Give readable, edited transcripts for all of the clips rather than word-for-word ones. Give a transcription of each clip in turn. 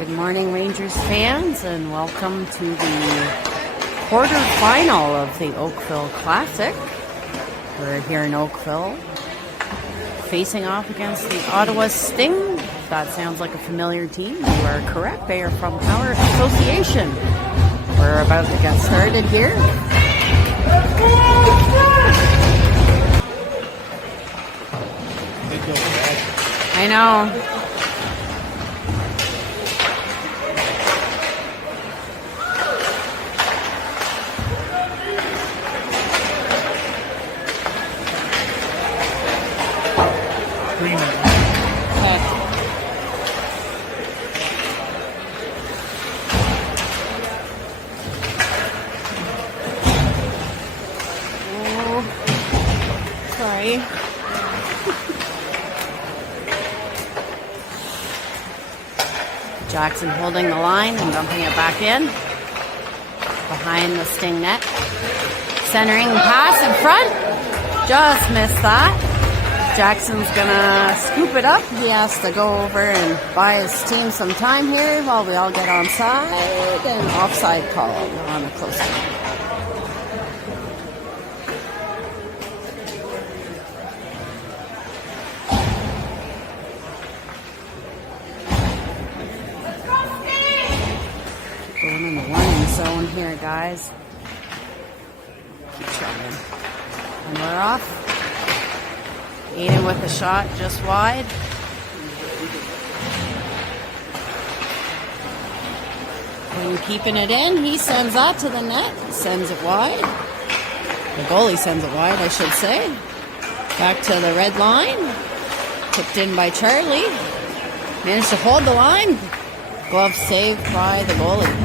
Good morning, Rangers fans, and welcome to the quarterfinal of the Oakville Classic. We're here in Oakville, facing off against the Ottawa Sting. If that sounds like a familiar team, you are correct. They are from our association. We're about to get started here. I know. Sorry. Jackson holding the line and dumping it back in behind the Sting net. Centering pass in front. Just missed that. Jackson's gonna scoop it up. He has to go over and buy his team some time here while we all get onside and offside call on the close one. Going in the warning zone here, guys. Keep trying. And we're off. Aiden with the shot just wide. When keeping it in, he sends that to the net. Sends it wide. The goalie sends it wide, I should say. Back to the red line. Tipped in by Charlie. Managed to hold the line. Glove saved by the goalie.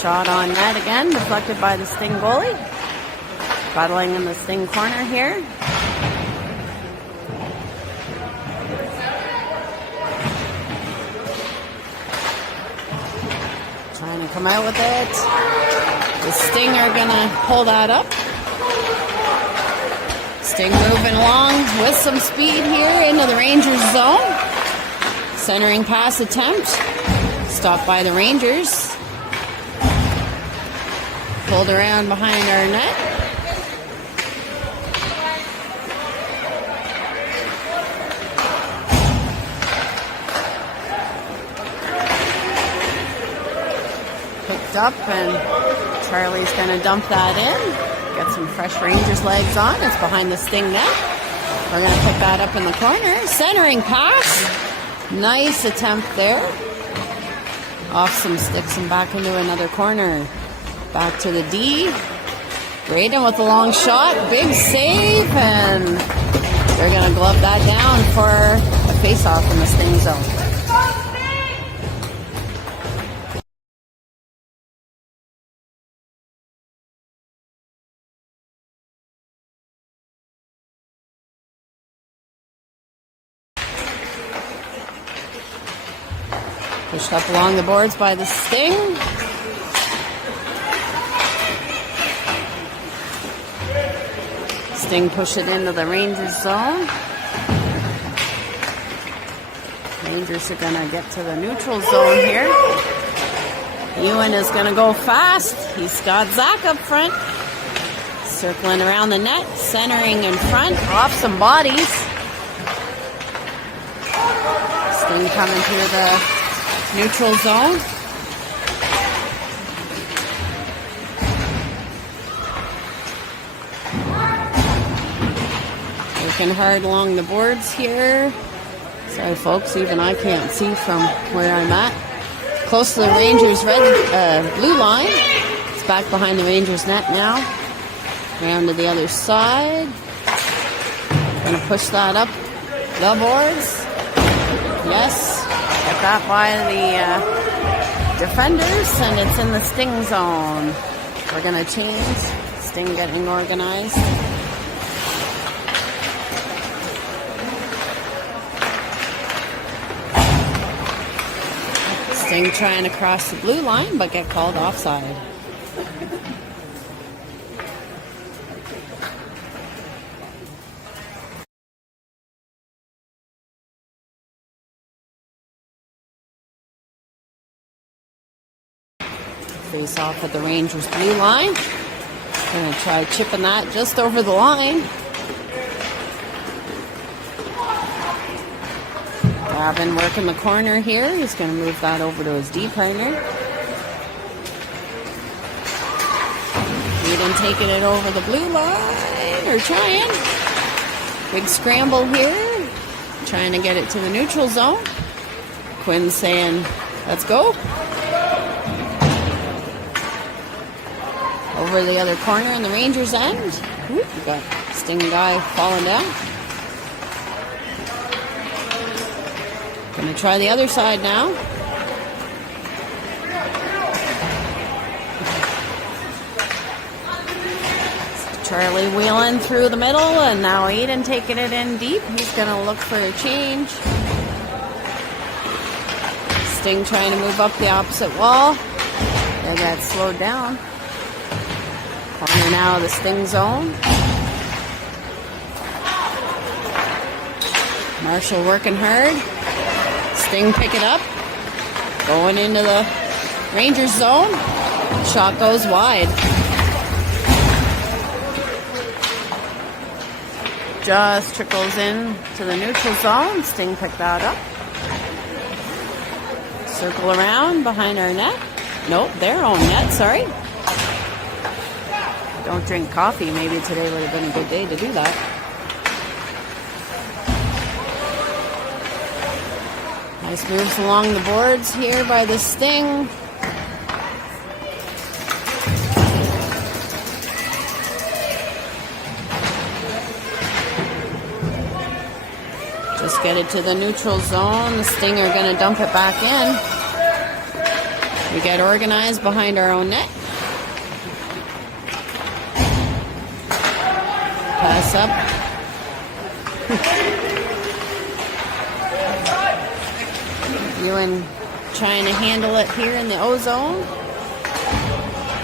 Shot on net again, deflected by the Sting goalie. Battling in the Sting corner here. Trying to come out with it. The Sting are gonna pull that up. Sting moving along with some speed here into the Rangers zone. Centering pass attempt. Stopped by the Rangers. Pulled around behind our net. Picked up, and Charlie's going to dump that in. Get some fresh Rangers legs on. It's behind the Sting net. We're going to pick that up in the corner. Centering pass. Nice attempt there. Off some sticks and back into another corner. Back to the D. Braden with the long shot. Big save, and they're going to glove that down for a face-off in the Sting zone. Pushed up along the boards by the Sting. Sting push it into the Rangers zone. Rangers are going to get to the neutral zone here. Ewan is going to go fast. He's got Zach up front. Circling around the net, centering in front, off some bodies. Sting coming through the neutral zone. Working hard along the boards here. Sorry folks, even I can't see from where I'm at. Close to the Rangers blue line. It's back behind the Rangers net now. Around to the other side. Gonna push that up the boards. Yes, get that by the defenders, and it's in the Sting zone. We're gonna change. Sting getting organized. Sting trying to cross the blue line, but get called offside. Face off at the Rangers blue line. Gonna try chipping that just over the line. Gavin working the corner here. He's gonna move that over to his D partner. Eden taking it over the blue line, or trying. Big scramble here. Trying to get it to the neutral zone. Quinn's saying, let's go. Over the other corner in the Rangers end. We got Sting guy falling down. Gonna try the other side now. Charlie wheeling through the middle, and now Aiden taking it in deep. He's gonna look for a change. Sting trying to move up the opposite wall. They got slowed down. Corner now of the Sting zone. Marshall working hard. Sting pick it up. Going into the Rangers zone. Shot goes wide. Just trickles in to the neutral zone. Sting picked that up. Circle around behind our net. Nope, their own net, sorry. Don't drink coffee. Maybe today would have been a good day to do that. Nice moves along the boards here by the Sting. Just get it to the neutral zone. The Sting are going to dump it back in. We get organized behind our own net. Pass up. Ewan trying to handle it here in the O zone.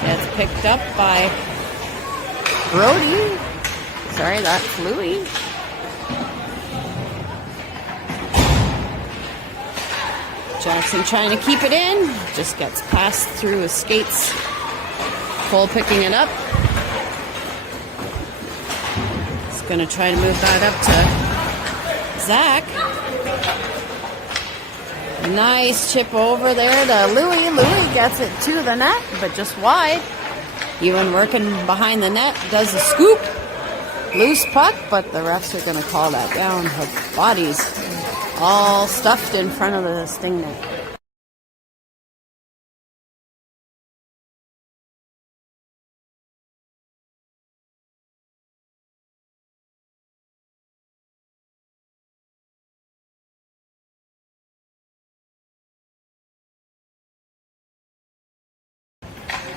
That's picked up by Brody. Sorry, that's Louie. Jackson trying to keep it in. Just gets passed through his skates. Cole picking it up. Going to try to move that up to Zach. Nice chip over there to Louie. Louie gets it to the net, but just wide. Ewan working behind the net, does a scoop. Loose puck, but the refs are going to call that down. Her body's all stuffed in front of the Sting net.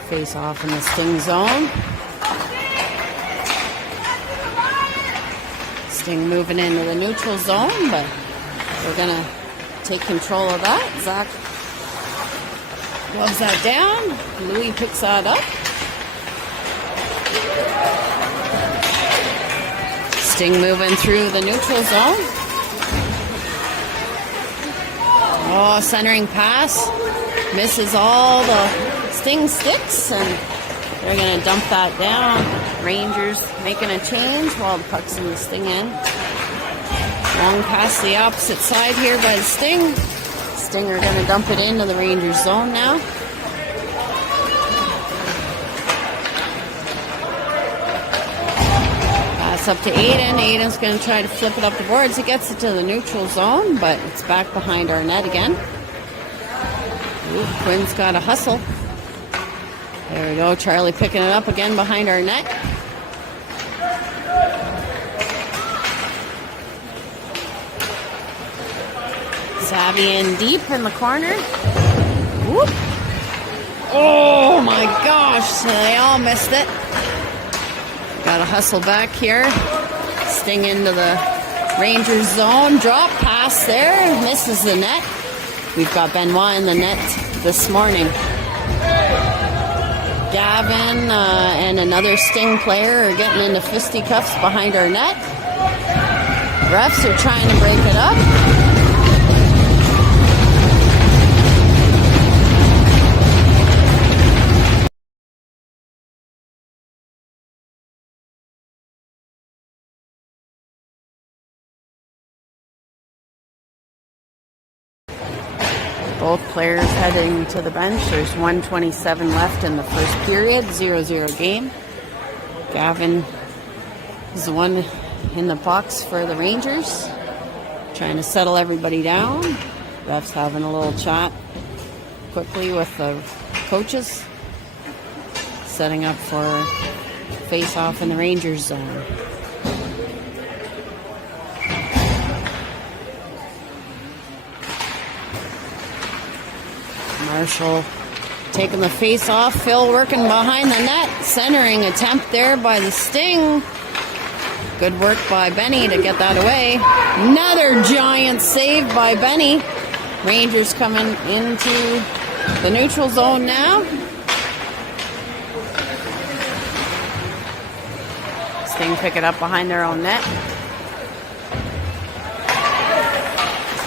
Face off in the Sting zone. Sting moving into the neutral zone, but we're going to take control of that. Zach gloves that down. Louie picks that up. Sting moving through the neutral zone. Oh, centering pass. Misses all the Sting sticks, and they're going to dump that down. Rangers making a change while the puck's in the Sting end. Long past the opposite side here by the Sting. Sting are going to dump it into the Rangers zone now. Pass up to Aiden. Aiden's going to try to flip it up the boards. He gets it to the neutral zone, but it's back behind our net again. Ooh, Quinn's got a hustle. There we go. Charlie picking it up again behind our net. Savvy in deep in the corner. Whoop. Oh my gosh. They all missed it. Got to hustle back here. Sting into the Rangers zone. Drop pass there. Misses the net. We've got Benoit in the net this morning. Gavin and another Sting player are getting into fisticuffs behind our net. Refs are trying to break it up. Both players heading to the bench. There's 1:27 left in the first period, 0-0 game. Gavin is the one in the box for the Rangers, trying to settle everybody down. Refs having a little chat quickly with the coaches, setting up for face-off in the Rangers zone. Marshall taking the face off. Phil working behind the net. Centering attempt there by the Sting. Good work by Benny to get that away. Another giant save by Benny. Rangers coming into the neutral zone now. Sting pick it up behind their own net.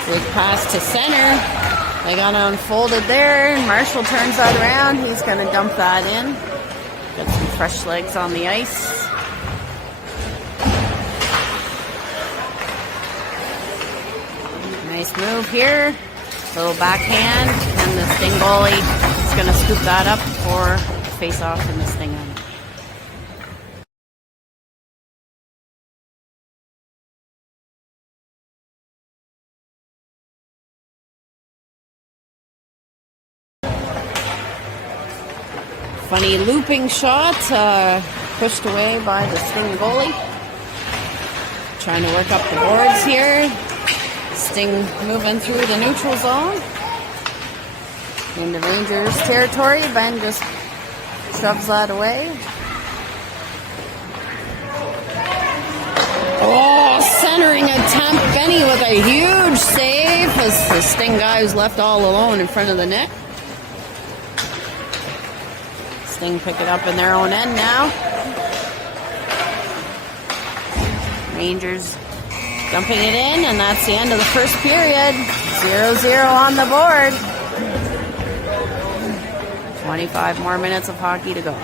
Big pass to center. They got it unfolded there. Marshall turns that around. He's going to dump that in. Get some fresh legs on the ice. Nice move here. Little backhand. And the Sting goalie is going to scoop that up for face-off in the Sting end. Funny looping shot, pushed away by the Sting goalie. Trying to work up the boards here. Sting moving through the neutral zone. In the Rangers territory, Ben just shoves that away. Oh, centering attempt. Benny with a huge save as the Sting guy was left all alone in front of the net. Sting pick it up in their own end now. Rangers dumping it in, and that's the end of the first period. 0-0 on the board. 25 more minutes of hockey to go.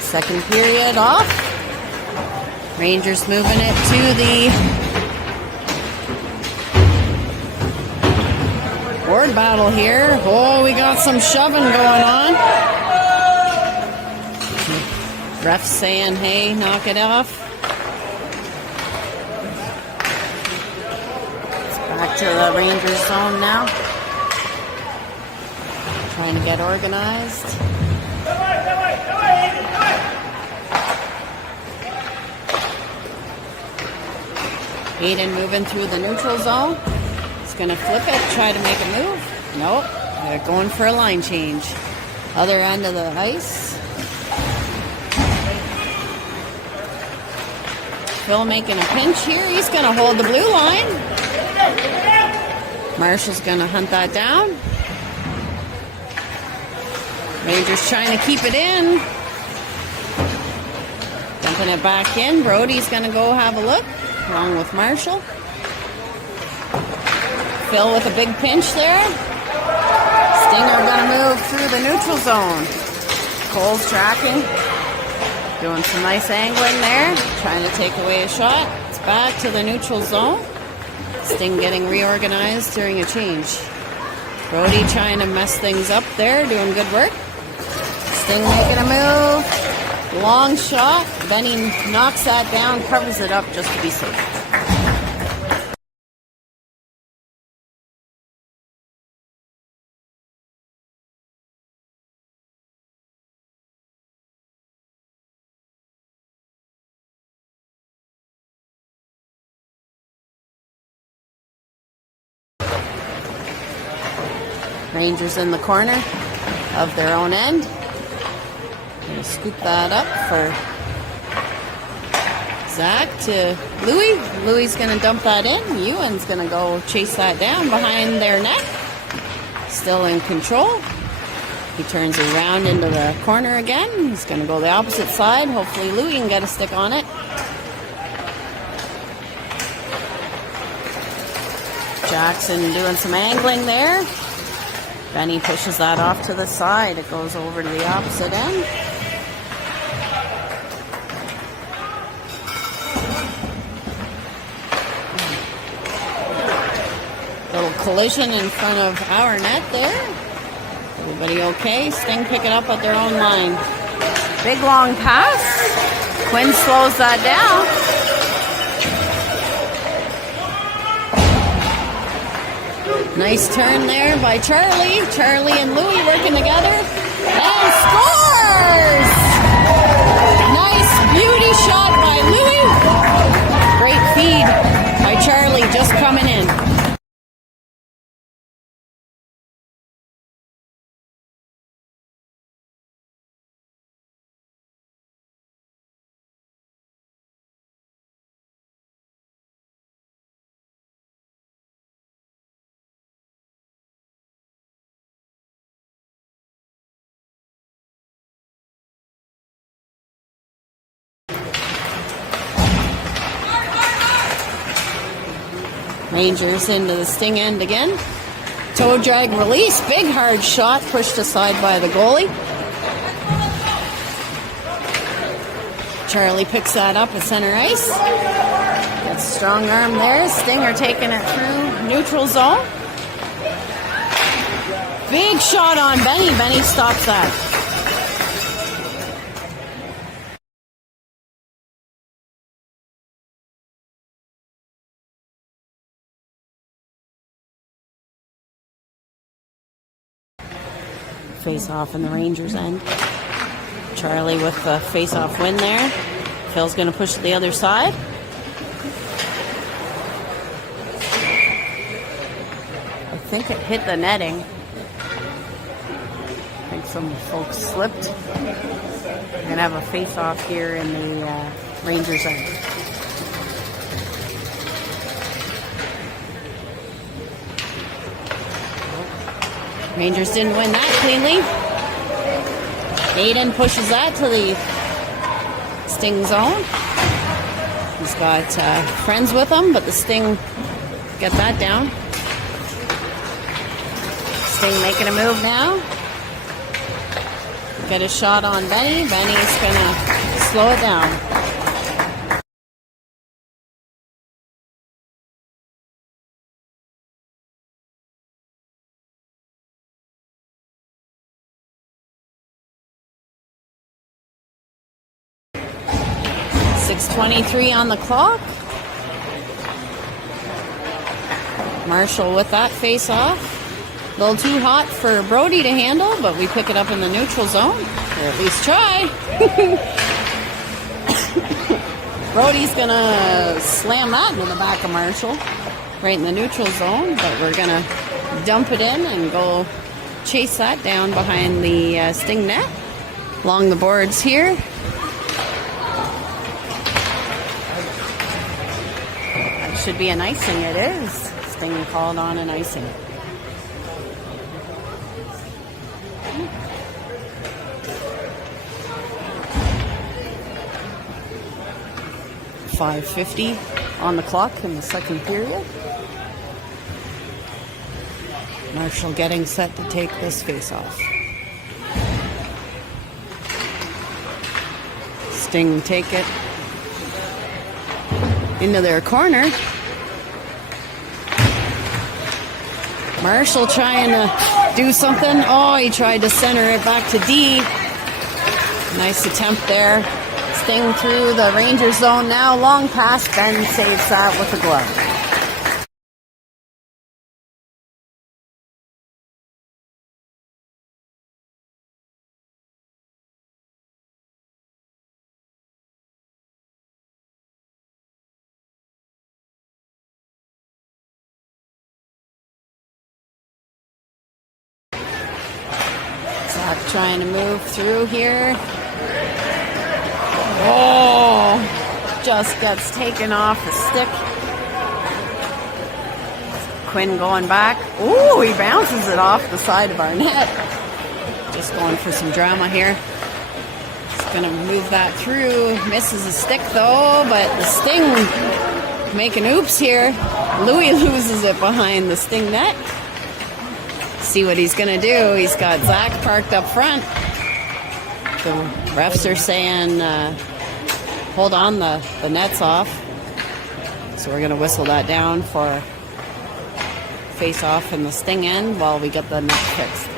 Second period off. Rangers moving it to the board battle here. Oh, we got some shoving going on. Refs saying, hey, knock it off. It's back to the Rangers zone now. Trying to get organized. Hayden moving through the neutral zone. It's going to flip it, try to make a move. Nope, they're going for a line change. Other end of the ice. Phil making a pinch here. He's going to hold the blue line. Marshall's going to hunt that down. Rangers trying to keep it in. Dumping it back in. Brody's going to go have a look, along with Marshall. Phil with a big pinch there. Stinger going to move through the neutral zone. Cole's tracking. Doing some nice angling there. Trying to take away a shot. It's back to the neutral zone. Sting getting reorganized during a change. Brody trying to mess things up there. Doing good work. Sting making a move. Long shot. Benny knocks that down. Covers it up just to be safe. Rangers in the corner of their own end. Gonna scoop that up for Zach to Louis. Louis gonna dump that in. Ewan's gonna go chase that down behind their net. Still in control. He turns around into the corner again. He's gonna go the opposite side. Hopefully Louis can get a stick on it. Jackson doing some angling there. Benny pushes that off to the side. It goes over to the opposite end. Little collision in front of our net there. Everybody okay? Sting pick it up at their own line. Big long pass. Quinn slows that down. Nice turn there by Charlie. Charlie and Louis working together. And scores! Nice beauty shot by Louis. Great feed by Charlie just coming in. Rangers into the Sting end again. Toe drag release. Big hard shot pushed aside by the goalie. Charlie picks that up at center ice. Gets strong arm there. Stinger taking it through neutral zone. Big shot on Benny. Benny stops that. Face off in the Rangers end. Charlie with the face off win there. Phil's going to push to the other side. I think it hit the netting. I think some folks slipped. We're going to have a face off here in the Rangers end. Rangers didn't win that cleanly. Aiden pushes that to the Sting zone. He's got friends with him, but the Sting get that down. Sting making a move now. Get a shot on Benny. Benny's going to slow it down. .23 on the clock. Marshall with that face off. A little too hot for Brody to handle, but we pick it up in the neutral zone. Or at least try. Brody's gonna slam that into the back of Marshall. right in the neutral zone, but we're going to dump it in and go chase that down behind the Sting net. Along the boards here. That should be an icing. It is. Sting called on an icing. .550 on the clock in the second period. Marshall getting set to take this face-off. Sting take it into their corner. Marshall trying to do something. Oh, he tried to center it back to D. Nice attempt there. Sting through the Rangers zone now. Long pass. Ben saves that with a glove. Zach trying to move through here. Oh, just gets taken off the stick. Quinn going back. Ooh, he bounces it off the side of our net. Just going for some drama here. He's going to move that through. Misses a stick though, but the Sting making oops here. Louis loses it behind the Sting net. See what he's going to do. He's got Zach parked up front. The refs are saying, hold on, the net's off. So we're going to whistle that down for face off in the Sting end while we get the net fixed.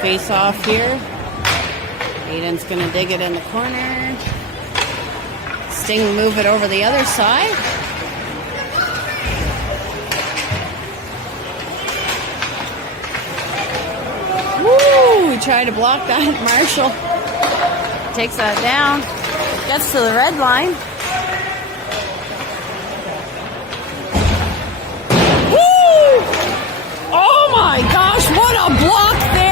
Face off here. Aiden's going to dig it in the corner. Sting move it over the other side. Woo! We try to block that. Marshall takes that down. Gets to the red line. Woo! Oh my gosh, what a block there!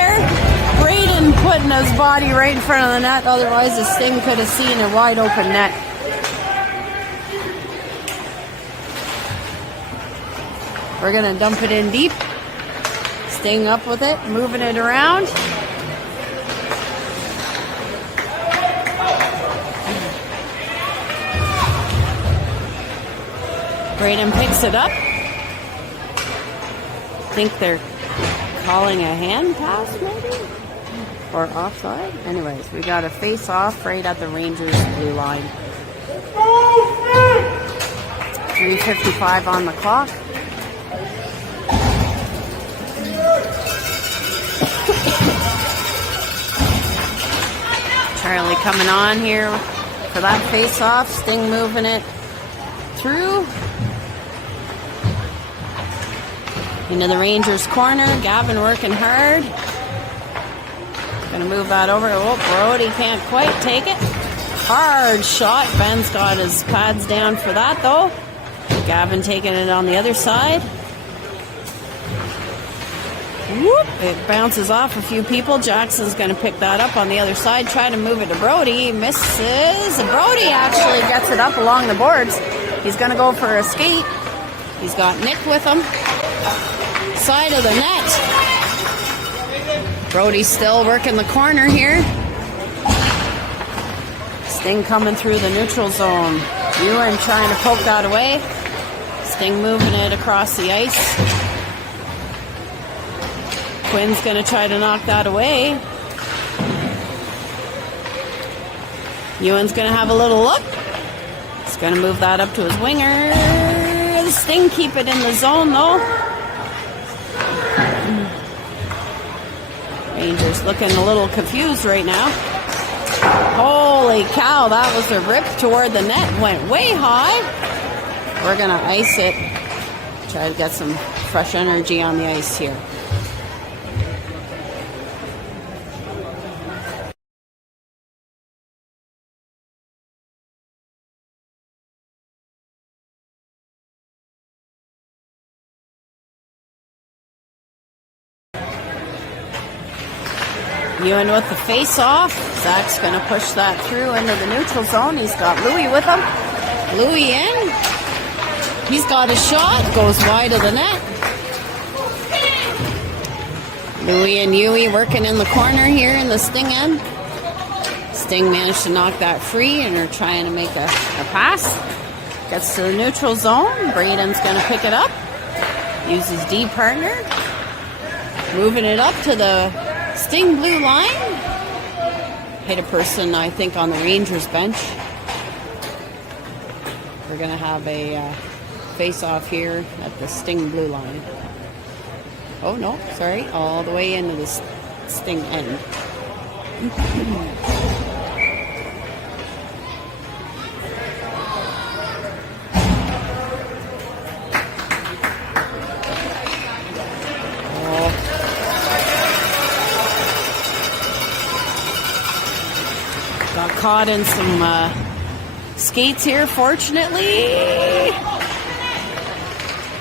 Putting his body right in front of the net, otherwise the Sting could have seen a wide open net. We're going to dump it in deep. Sting up with it, moving it around. Braden picks it up. I think they're calling a hand pass maybe? Or offside. Anyways, we got a face off right at the Rangers blue line. 3:55 on the clock. Charlie coming on here for that face off. Sting moving it through into the Rangers corner. Gavin working hard. Gonna move that over. Oh, Brody can't quite take it. Hard shot. Ben's got his pads down for that though. Gavin taking it on the other side. Whoop. It bounces off a few people. Jackson's gonna pick that up on the other side. Try to move it to Brody. Misses. Brody actually gets it up along the boards. He's gonna go for a skate. He's got Nick with him. Side of the net. Brody's still working the corner here. Sting coming through the neutral zone. Ewan trying to poke that away. Sting moving it across the ice. Quinn's going to try to knock that away. Ewan's going to have a little look. He's going to move that up to his winger. the Sting keep it in the zone though. Rangers looking a little confused right now. Holy cow, that was a rip toward the net. Went way high. We're going to ice it. Try to get some fresh energy on the ice here. Ewan with the face-off. Zach's going to push that through into the neutral zone. He's got Louis with him. Louis in. He's got a shot. Goes wide of the net. Louis and Yui working in the corner here in the Sting end. Sting managed to knock that free and are trying to make a pass. Gets to the neutral zone. Braden's going to pick it up. Uses D partner. Moving it up to the Sting blue line. Hit a person, I think, on the Rangers bench. We're going to have a face-off here at the Sting blue line. Oh, no, sorry. All the way into the Sting end. Got caught in some skates here, fortunately.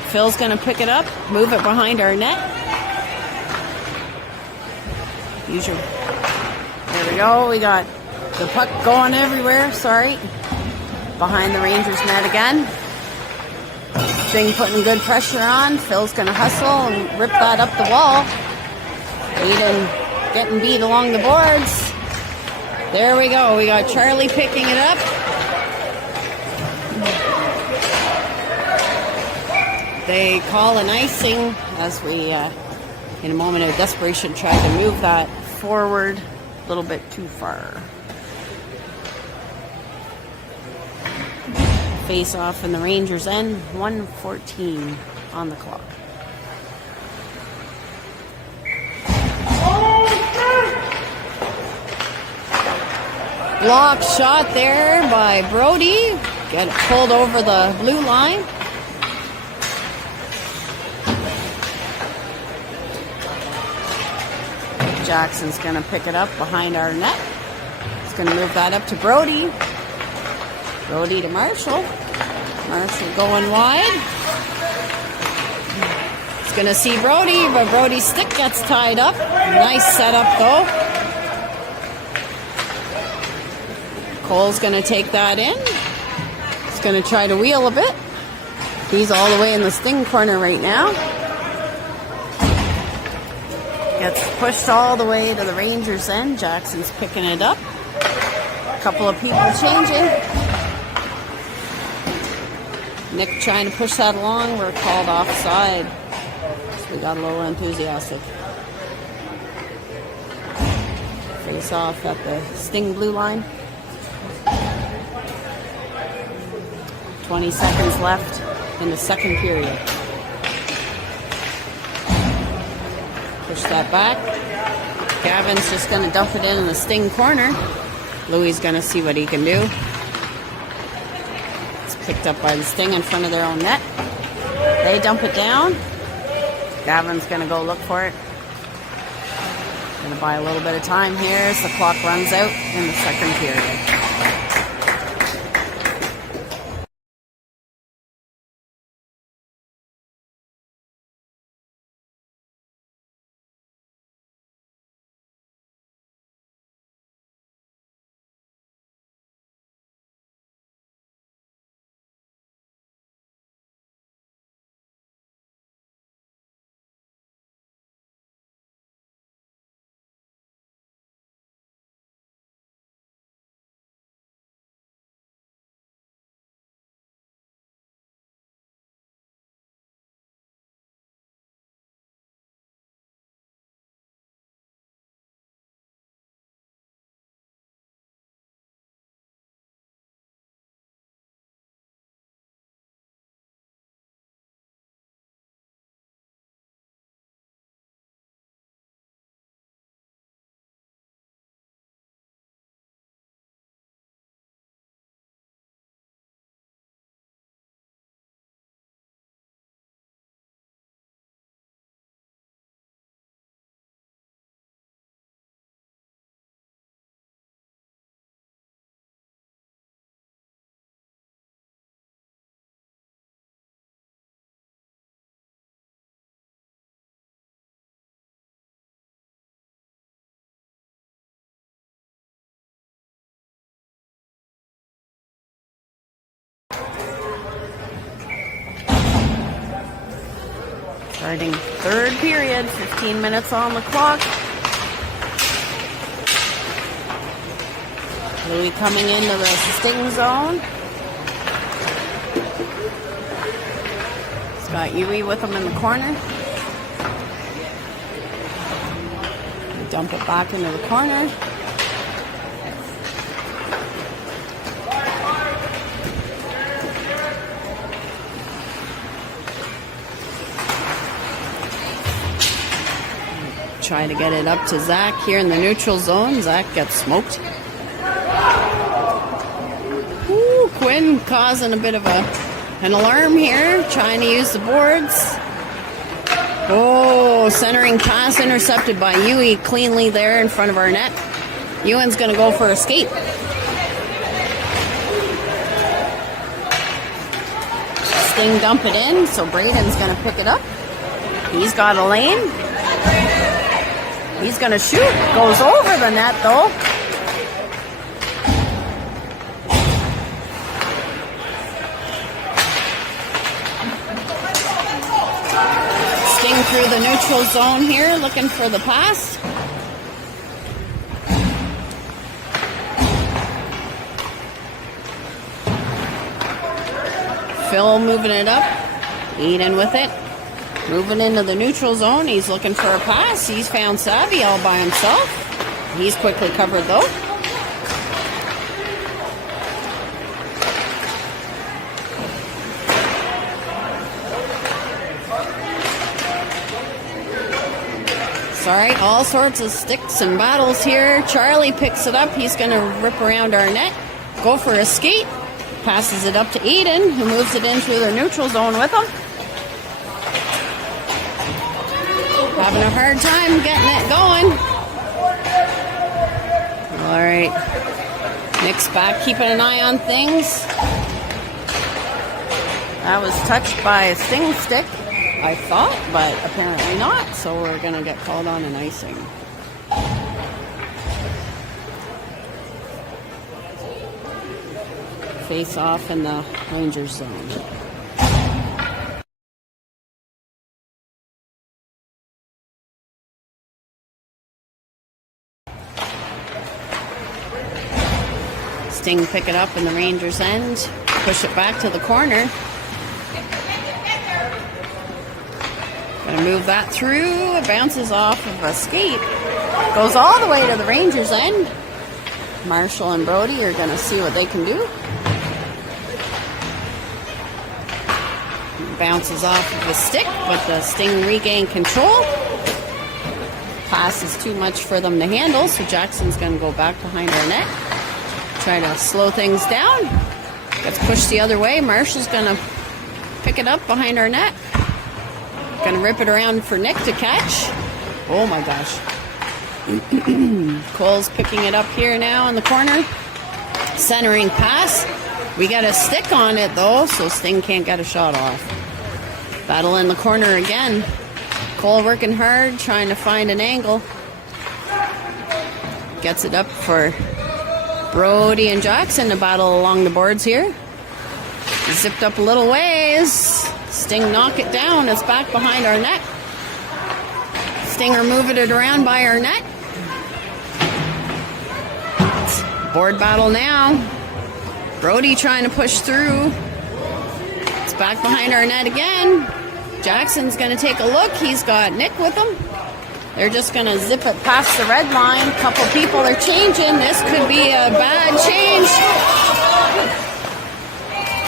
Phil's going to pick it up, move it behind our net. There we go. We got the puck going everywhere. Sorry. Behind the Rangers net again. Sting putting good pressure on. Phil's going to hustle and rip that up the wall. Aiden getting beat along the boards. There we go. We got Charlie picking it up. They call an icing as we, in a moment of desperation, tried to move that forward a little bit too far. Face off in the Rangers end. 1:14 on the clock. Block shot there by Brody. Get it pulled over the blue line. Jackson's going to pick it up behind our net. He's going to move that up to Brody. Brody to Marshall. Marshall going wide. He's going to see Brody, but Brody's stick gets tied up. Nice setup though. Cole's going to take that in. He's going to try to wheel a bit. He's all the way in the Sting corner right now. Gets pushed all the way to the Rangers end. Jackson's picking it up. A couple of people changing. Nick trying to push that along. We're called offside. So we got a little enthusiastic. Face off at the Sting blue line. 20 seconds left in the second period. Push that back. Gavin's just going to dump it in the Sting corner. Louis is going to see what he can do. It's picked up by the Sting in front of their own net. They dump it down. Gavin's going to go look for it. Going to buy a little bit of time here as the clock runs out in the second period. Starting third period, 15 minutes on the clock. Louis coming into the sting zone. He's got Yui with him in the corner. Dump it back into the corner. Try to get it up to Zach here in the neutral zone. Zach gets smoked. Ooh, Quinn causing a bit of an alarm here, trying to use the boards. Oh, centering pass intercepted by Yui cleanly there in front of our net. Ewan's going to go for a skate. Sting dump it in, so Braden's going to pick it up. He's got a lane. He's going to shoot. Goes over the net, though. Sting through the neutral zone here, looking for the pass. Phil moving it up. Eden with it. Moving into the neutral zone. He's looking for a pass. He's found Savvy all by himself. He's quickly covered though. Sorry, all sorts of sticks and battles here. Charlie picks it up. He's going to rip around our net. Go for a skate. Passes it up to Eden, who moves it into the neutral zone with him. Having a hard time getting it going. All right. Nick's back, keeping an eye on things. That was touched by a sting stick, I thought, but apparently not. So we're going to get called on an icing. Face off in the Rangers zone. Sting pick it up in the Rangers end. Push it back to the corner. Gonna move that through. It bounces off of a skate. Goes all the way to the Rangers end. Marshall and Brody are gonna see what they can do. Bounces off of a stick, but the Sting regain control. Pass is too much for them to handle, so Jackson's going to go back behind our net. Try to slow things down. Gets pushed the other way. Marshall's going to pick it up behind our net. Going to rip it around for Nick to catch. Oh my gosh. Cole's picking it up here now in the corner. Centering pass. We got a stick on it though, so Sting can't get a shot off. Battle in the corner again. Cole working hard, trying to find an angle. Gets it up for Brody and Jackson to battle along the boards here. Zipped up a little ways. Sting knock it down. It's back behind our net. Stinger moving it around by our net. It's board battle now. Brody trying to push through. It's back behind our net again. Jackson's going to take a look. He's got Nick with him. They're just going to zip it past the red line. A couple people are changing. This could be a bad change.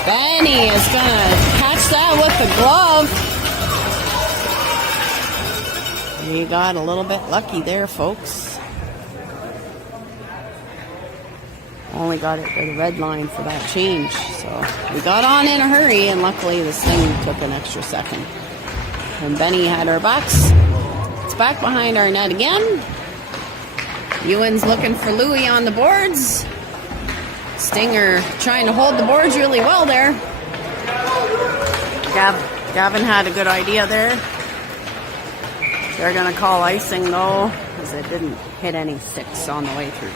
Benny is going to catch that with the glove. You got a little bit lucky there, folks. Only got it to the red line for that change. So we got on in a hurry, and luckily this thing took an extra second. And Benny had our backs. It's back behind our net again. Ewan's looking for Louis on the boards. Stinger trying to hold the boards really well there. Gavin had a good idea there. They're going to call icing though, because it didn't hit any sticks on the way through.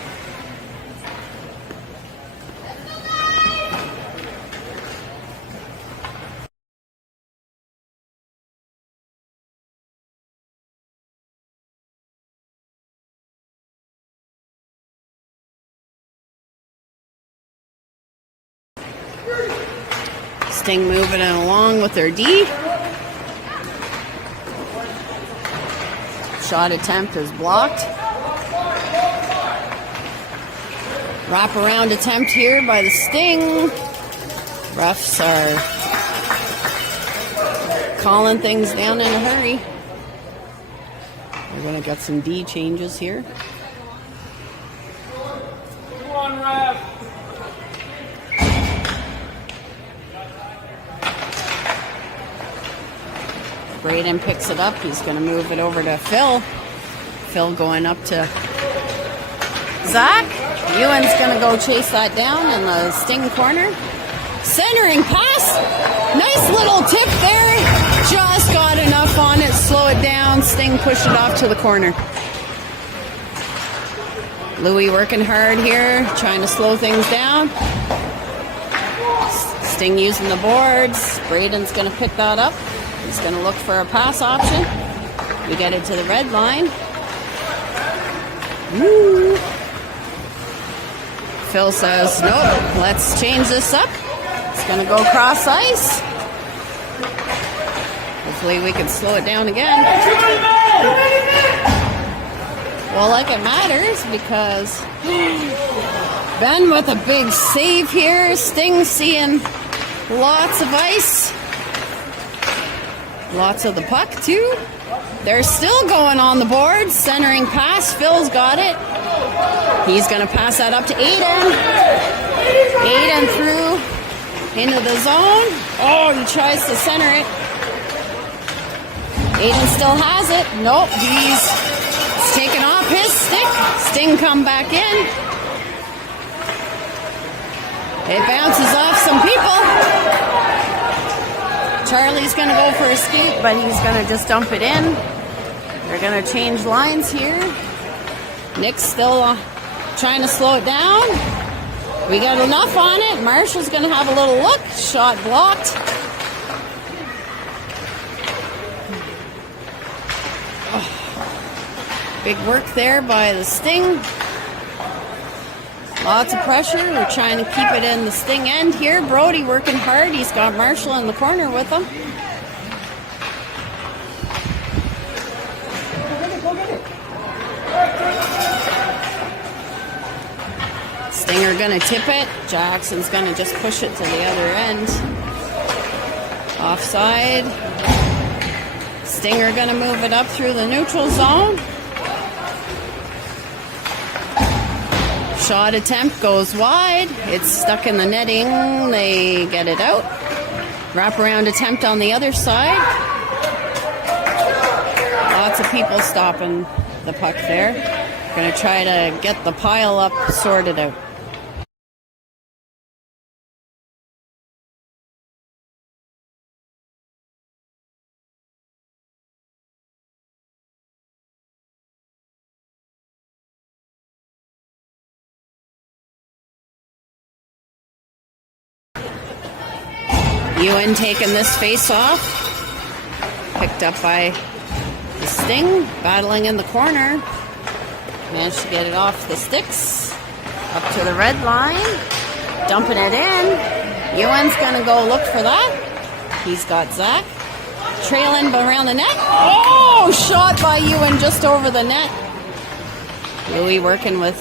Sting moving it along with their D. Shot attempt is blocked. Wraparound attempt here by the Sting. Refs are calling things down in a hurry. We're going to get some D changes here. Come on, ref. Braden picks it up. He's going to move it over to Phil. Phil going up to Zach. Ewan's going to go chase that down in the Sting corner. Centering pass. Nice little tip there. Just got enough on it. Slow it down. Sting pushed it off to the corner. Louis working hard here. Trying to slow things down. Sting using the boards. Braden's going to pick that up. He's going to look for a pass option. We get it to the red line. Woo. Phil says, nope, let's change this up. It's going to go cross ice. Hopefully we can slow it down again. Well, like it matters because Ben with a big save here. Sting seeing lots of ice. Lots of the puck, too. They're still going on the board. Centering pass. Phil's got it. He's going to pass that up to Aiden. Aiden through into the zone. Oh, he tries to center it. Aiden still has it. Nope, he's taken off his stick. Sting come back in. It bounces off some people. Charlie's going to go for a skate, but he's going to just dump it in. They're going to change lines here. Nick's still trying to slow it down. We got enough on it. Marshall's going to have a little look. Shot blocked. Oh. Big work there by the Sting. Lots of pressure. We're trying to keep it in the Sting end here. Brody working hard. He's got Marshall in the corner with him. Stinger going to tip it. Jackson's going to just push it to the other end. Offside. Stinger going to move it up through the neutral zone. Shot attempt goes wide. It's stuck in the netting. They get it out. Wraparound attempt on the other side. Lots of people stopping the puck there. Going to try to get the pile up sorted out. Ewan taking this face off. Picked up by the Sting. Battling in the corner. Managed to get it off the sticks. Up to the red line. Dumping it in. Ewan's going to go look for that. He's got Zach. Trailing around the net. Oh! Shot by Ewan just over the net. Louis working with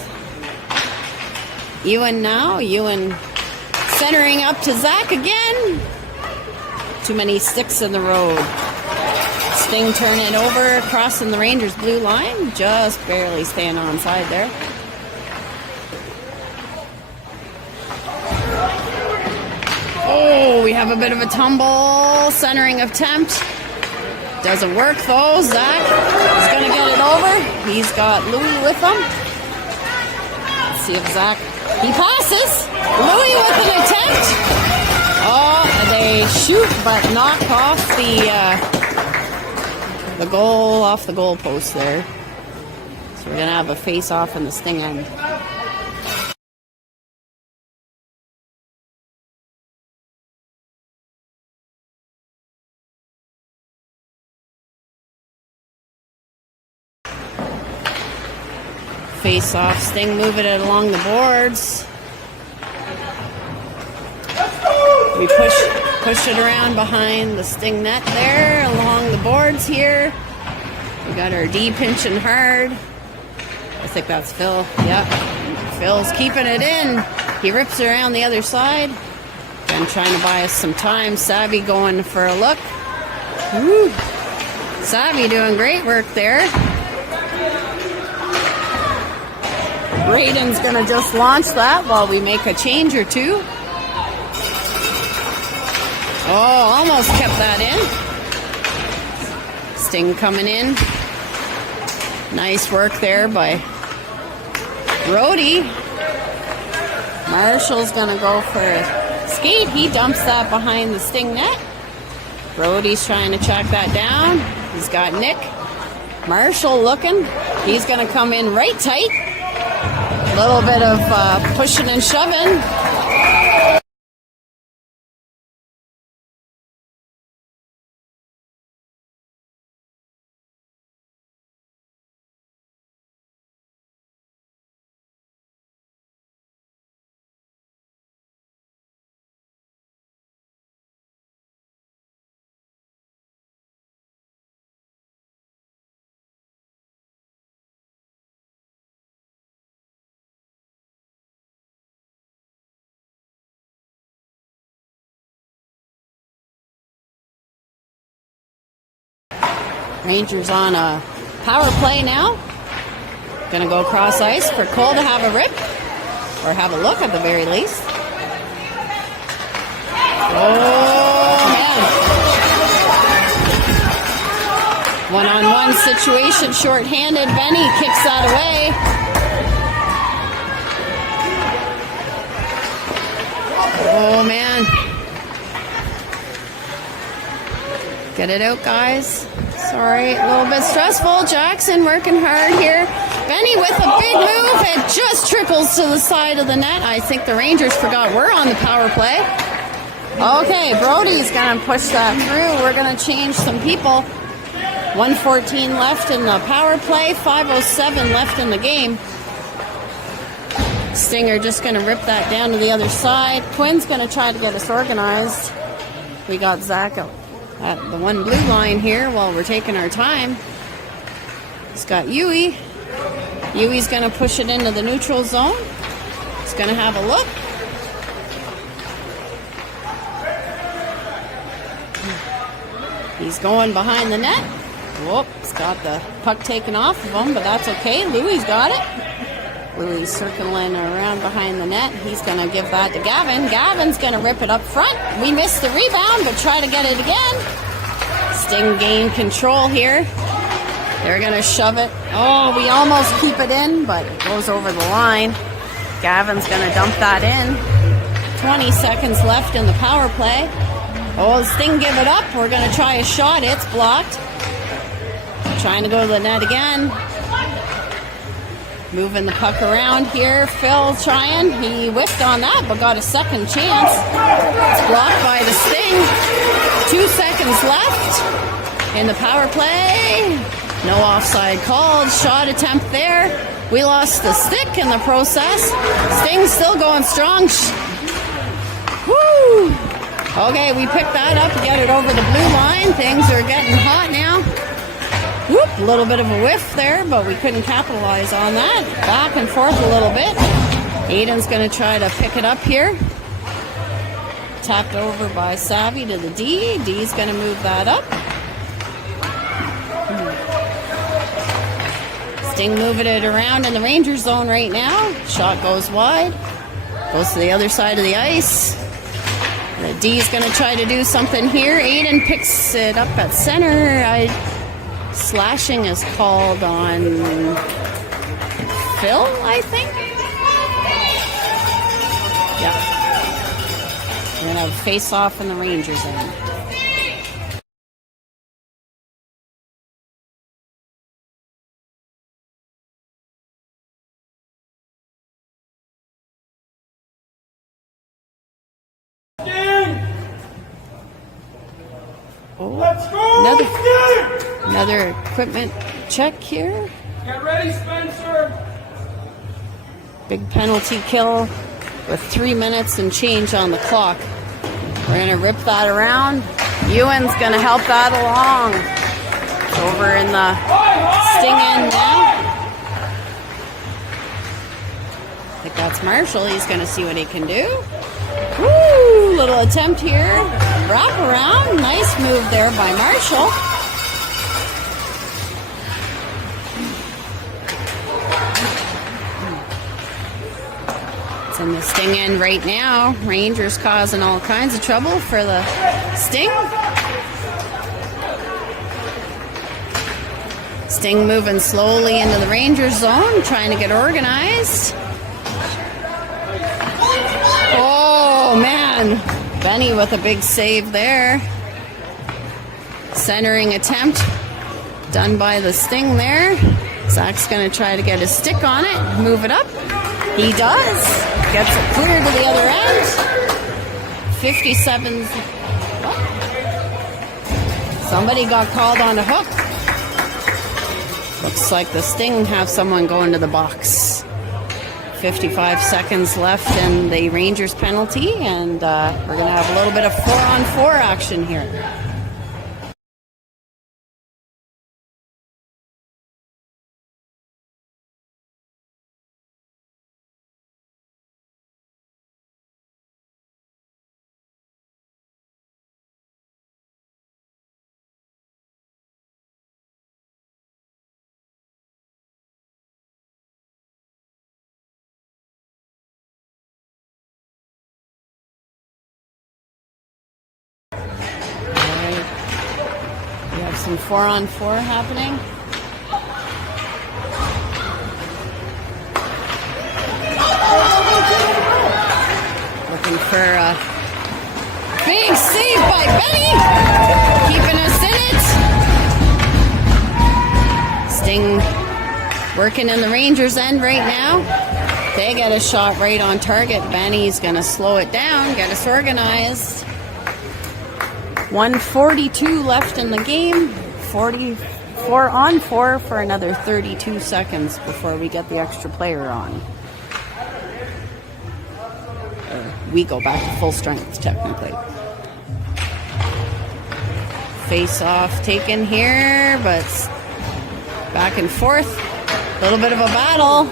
Ewan now. Ewan centering up to Zach again. Too many sticks in the road. Sting turning it over, crossing the Rangers' blue line. Just barely staying onside there. Oh, we have a bit of a tumble. Centering attempt. Doesn't work though. Zach is going to get it over. He's got Louis with him. Let's see if Zach... He passes. Louis with an attempt. Oh, they shoot but knock off the goal off the goal post there. So we're going to have a face-off in the Sting end. Face-off, Sting moving it along the boards. We push push it around behind the Sting net there, along the boards here. We got our D pinching hard. I think that's Phil. Yep. Phil's keeping it in. He rips around the other side. And trying to buy us some time. Savvy going for a look. Woo. Savvy doing great work there. Braden's going to just launch that while we make a change or two. Oh, almost kept that in. Sting coming in. Nice work there by Brody. Marshall's going to go for a skate. He dumps that behind the Sting net. Brody's trying to track that down. He's got Nick. Marshall looking. He's going to come in right tight. A little bit of pushing and shoving. Rangers on a power play now. Gonna go across ice for Cole to have a rip, or have a look at the very least. Oh, man. One-on-one situation, short-handed. Benny kicks that away. Oh, man. Get it out, guys. Sorry, a little bit stressful. Jackson working hard here. Benny with a big move. It just trickles to the side of the net. I think the Rangers forgot we're on the power play. Okay, Brody's going to push that through. We're going to change some people. 1:14 left in the power play. 5:07 left in the game. Stinger just going to rip that down to the other side. Quinn's going to try to get us organized. We got Zach out at the one blue line here while we're taking our time. He's got Yui. Yui's going to push it into the neutral zone. He's going to have a look. He's going behind the net. Whoops, got the puck taken off of him, but that's okay. Louie's got it. Louie's circling around behind the net. He's going to give that to Gavin. Gavin's going to rip it up front. We missed the rebound, but try to get it again. Sting gain control here. They're going to shove it. Oh, we almost keep it in, but it goes over the line. Gavin's going to dump that in. 20 seconds left in the power play. Oh, Sting give it up. We're going to try a shot. It's blocked. Trying to go to the net again. Moving the puck around here. Phil trying. He whiffed on that, but got a second chance. It's blocked by the Sting. 2 seconds left in the power play. No offside called. Shot attempt there. We lost the stick in the process. Sting still going strong. Woo! Okay, we picked that up, get it over the blue line. Things are getting hot now. Whoop, a little bit of a whiff there, but we couldn't capitalize on that. Back and forth a little bit. Aiden's going to try to pick it up here. Tapped over by Savvy to the D. D's going to move that up. Sting moving it around in the Ranger zone right now. Shot goes wide. Goes to the other side of the ice. The D's going to try to do something here. Aiden picks it up at center. Slashing is called on Phil, I think. Yeah. We're going to have a face-off in the Ranger zone. Oh, Let's go! Another equipment check here. Get ready, Spencer! Big penalty kill with 3 minutes and change on the clock. We're going to rip that around. Ewan's going to help that along. Over in the sting end now. I think that's Marshall. He's going to see what he can do. Woo! Little attempt here. Wrap around. Nice move there by Marshall. It's in the sting end right now. Rangers causing all kinds of trouble for the sting. Sting moving slowly into the Rangers zone, trying to get organized. Oh, man. Benny with a big save there. Centering attempt done by the Sting there. Zach's going to try to get his stick on it, move it up. He does. Gets it clear to the other end. 57. What? Somebody got called on a hook. Looks like the Sting have someone going to the box. 55 seconds left in the Rangers penalty, and we're going to have a little bit of 4-on-4 action here. Some 4-on-4 happening. Looking for a big save by Benny. Keeping us in it. Sting working in the Rangers' end right now. They get a shot right on target. Benny's going to slow it down, get us organized. 1:42 left in the game. 4-on-4 for another 32 seconds before we get the extra player on. We go back to full strength, technically. Face off taken here, but back and forth. A little bit of a battle.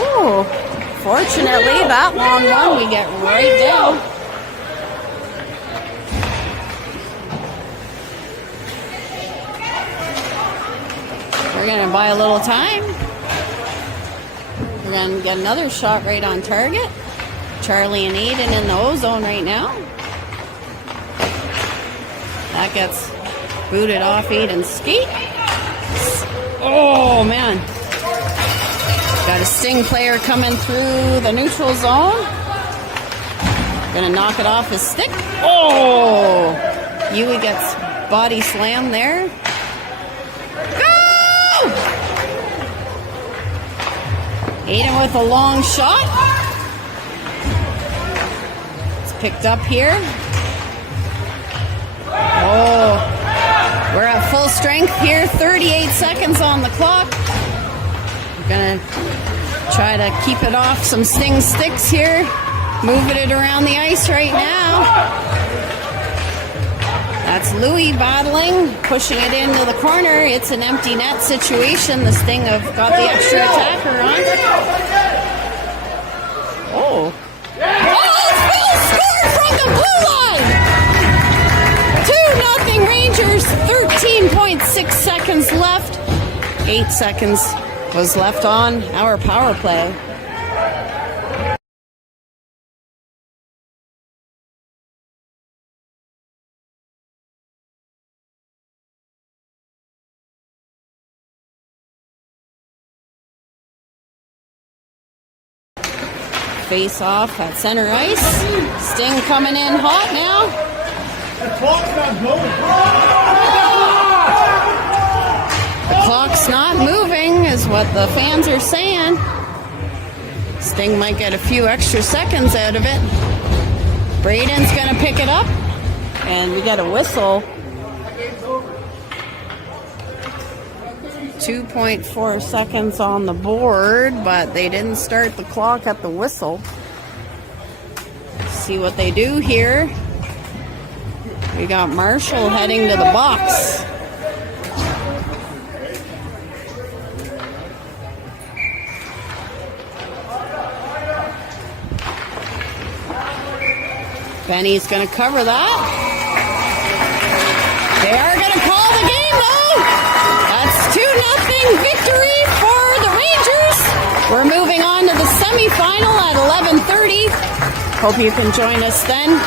Ooh, fortunately, that long one we get right down. We're going to buy a little time. We're going to get another shot right on target. Charlie and Aiden in the O-zone right now. That gets booted off Aiden's skate. Oh, man. Got a Sting player coming through the neutral zone. Going to knock it off his stick. Oh! Yui gets body slammed there. Aiden with a long shot. It's picked up here. Oh, we're at full strength here. 38 seconds on the clock. We're going to try to keep it off some Sting sticks here. Moving it around the ice right now. That's Louis battling, pushing it into the corner. It's an empty net situation. The Sting have got the extra attacker on. Oh. Oh, Phil scored from the blue line! 2-0 Rangers, 13.6 seconds left. 8 seconds was left on our power play. Face off at center ice. Sting coming in hot now. The clock's not moving is what the fans are saying. Sting might get a few extra seconds out of it. Braden's going to pick it up. And we get a whistle. 2.4 seconds on the board, but they didn't start the clock at the whistle. see what they do here. We got Marshall heading to the box. Benny's going to cover that. They are going to call the game, though. That's 2-0 victory for the Rangers. We're moving on to the semifinal at 11:30. Hope you can join us then.